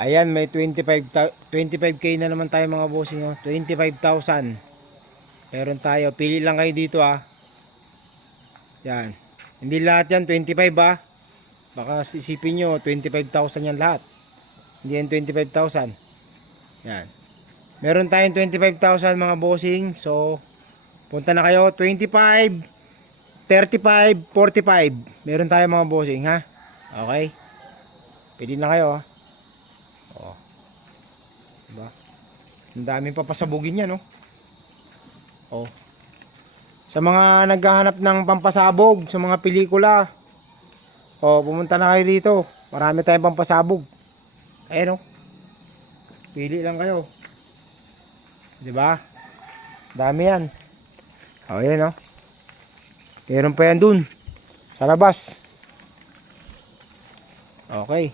Ayan, may 25k na naman tayo mga bossing, oh. 25,000. Meron tayo. Pili lang kayo dito, ah. Yan. Hindi lahat yan 25, ah. Baka sisipin nyo 25,000 yan lahat. Hindi yan 25,000. Yan. Meron tayong 25,000 mga bossing. So, punta na kayo. 25, 35, 45. Meron tayo mga bossing, ha. Okay. Pili na kayo, ah. Oh. Diba? Ang daming papasabugin yan, no? Oh. Sa mga naghahanap ng pampasabog sa mga pelikula, oh, pumunta na kayo dito. Marami tayong pampasabog. Ayan, oh. Pili lang kayo. 'Di ba? Dami yan. Oh, ayan, oh. Meron pa yan dun sa labas. Okay.